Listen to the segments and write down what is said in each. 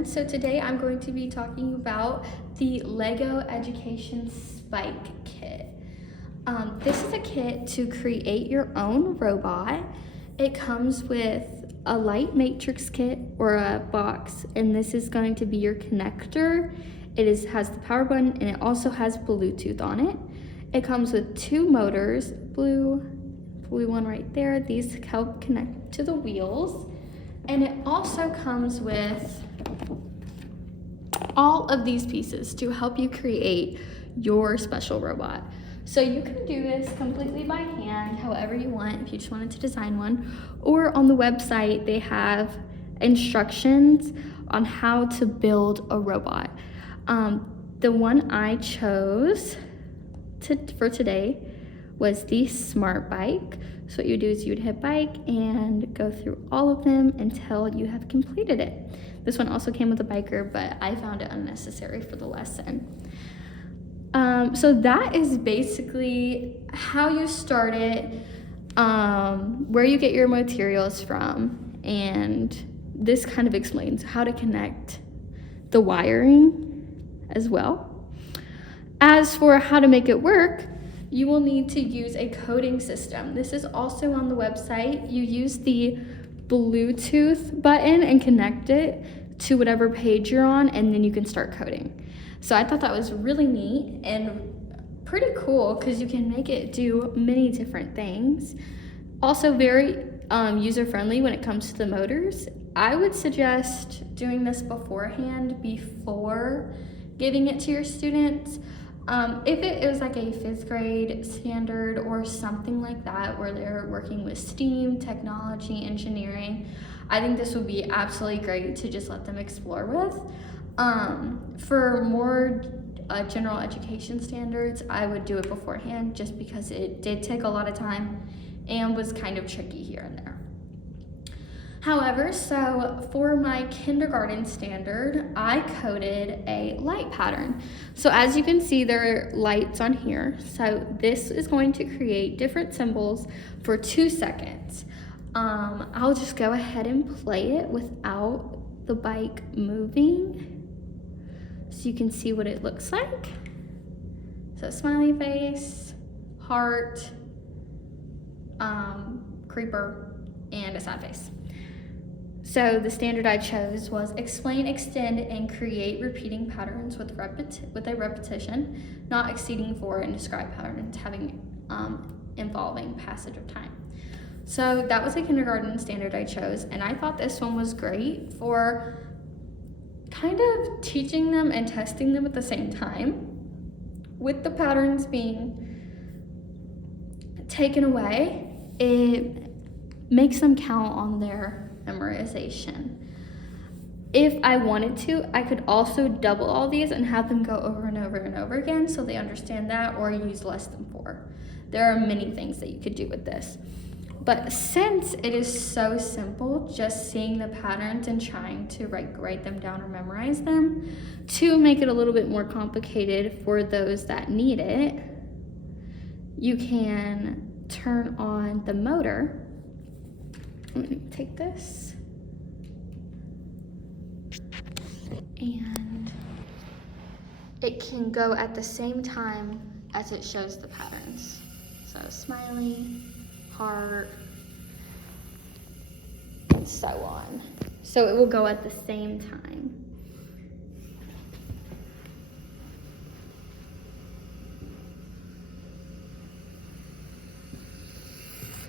everyone. So today I'm going to be talking about the Lego Education Spike Kit. This is a kit to create your own robot. It comes with a light matrix kit or a box, and this is going to be your connector. Has the power button, and it also has Bluetooth on it. It comes with two motors, blue one right there. These help connect to the wheels. And it also comes with all of these pieces to help you create your special robot. So you can do this completely by hand, however you want, if you just wanted to design one. Or on the website, they have instructions on how to build a robot. The one I chose for today was the Smart Bike. So what you do is you'd hit bike and go through all of them until you have completed it. This one also came with a biker, but I found it unnecessary for the lesson. So that is basically how you start it, where you get your materials from, and this kind of explains how to connect the wiring as well. As for how to make it work, you will need to use a coding system. This is also on the website. You use the Bluetooth button and connect it to whatever page you're on, and then you can start coding. So I thought that was really neat and pretty cool because you can make it do many different things. Also very user-friendly when it comes to the motors. I would suggest doing this beforehand before giving it to your students. If it was like a 5th grade standard or something like that where they're working with STEAM, technology, engineering, I think this would be absolutely great to just let them explore with. For more general education standards, I would do it beforehand just because it did take a lot of time and was kind of tricky here and there. However, so for my kindergarten standard, I coded a light pattern. So as you can see, there are lights on here. So this is going to create different symbols for 2 seconds. I'll just go ahead and play it without the bike moving so you can see what it looks like. So smiley face, heart, creeper, and a sad face. So the standard I chose was explain, extend, and create repeating patterns with a repetition, not exceeding 4, and describe patterns having involving passage of time. So that was a kindergarten standard I chose, and I thought this one was great for kind of teaching them and testing them at the same time. With the patterns being taken away, it makes them count on their memorization. If I wanted to, I could also double all these and have them go over and over and over again so they understand that, or use less than 4. There are many things that you could do with this. But since it is so simple, just seeing the patterns and trying to write them down or memorize them, to make it a little bit more complicated for those that need it, you can turn on the motor. I'm gonna take this, and it can go at the same time as it shows the patterns. So smiley, heart, and so on. So it will go at the same time.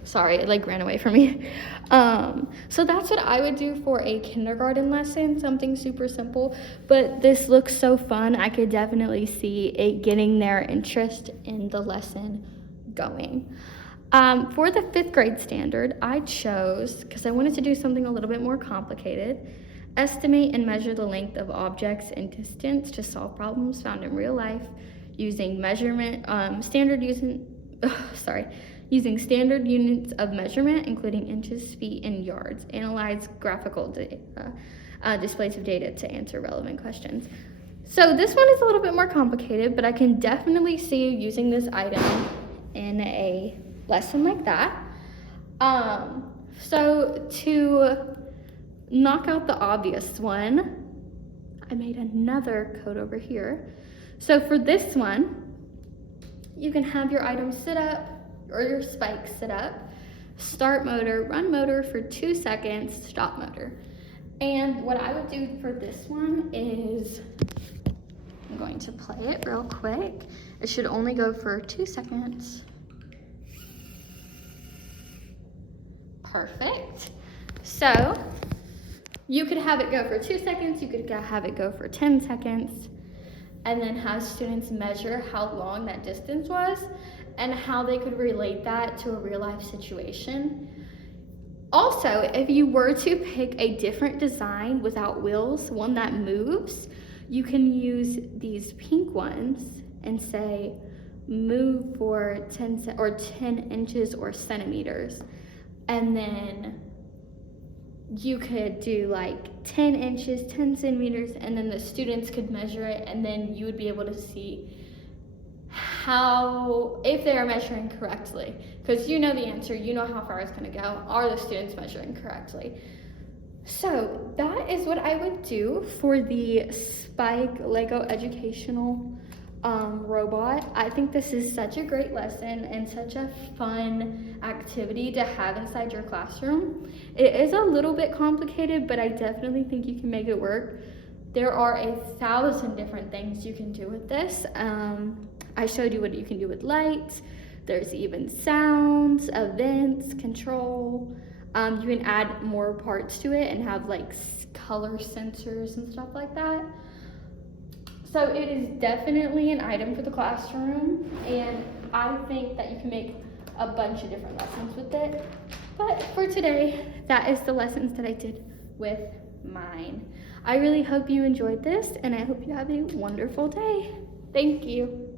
Sorry, it ran away from me. So that's what I would do for a kindergarten lesson, something super simple, but this looks so fun. I could definitely see it getting their interest in the lesson going. For the 5th grade standard, I chose, because I wanted to do something a little bit more complicated, estimate and measure the length of objects and distance to solve problems found in real life using using standard units of measurement, including inches, feet, and yards. Analyze graphical displays of data to answer relevant questions. So this one is a little bit more complicated, but I can definitely see you using this item in a lesson like that. So to knock out the obvious one, I made another code over here. So for this one, you can have your item sit up or your spike sit up, start motor, run motor for 2 seconds, stop motor. And what I would do for this one is, I'm going to play it real quick. It should only go for 2 seconds. Perfect. So you could have it go for 2 seconds, you could have it go for 10 seconds, and then have students measure how long that distance was and how they could relate that to a real life situation. Also, if you were to pick a different design without wheels, one that moves, you can use these pink ones and say move for 10 inches or centimeters. And then you could do like 10 inches, 10 centimeters, and then the students could measure it, and then you would be able to see if they are measuring correctly, because you know the answer, you know how far it's going to go. Are the students measuring correctly? So that is what I would do for the Spike Lego educational robot. I think this is such a great lesson and such a fun activity to have inside your classroom. It is a little bit complicated, but I definitely think you can make it work. There are 1,000 different things you can do with this. I showed you what you can do with lights. There's even sounds, events, control. You can add more parts to it and have like color sensors and stuff like that. So it is definitely an item for the classroom, and I think that you can make a bunch of different lessons with it. But for today, that is the lessons that I did with mine. I really hope you enjoyed this, and I hope you have a wonderful day. Thank you.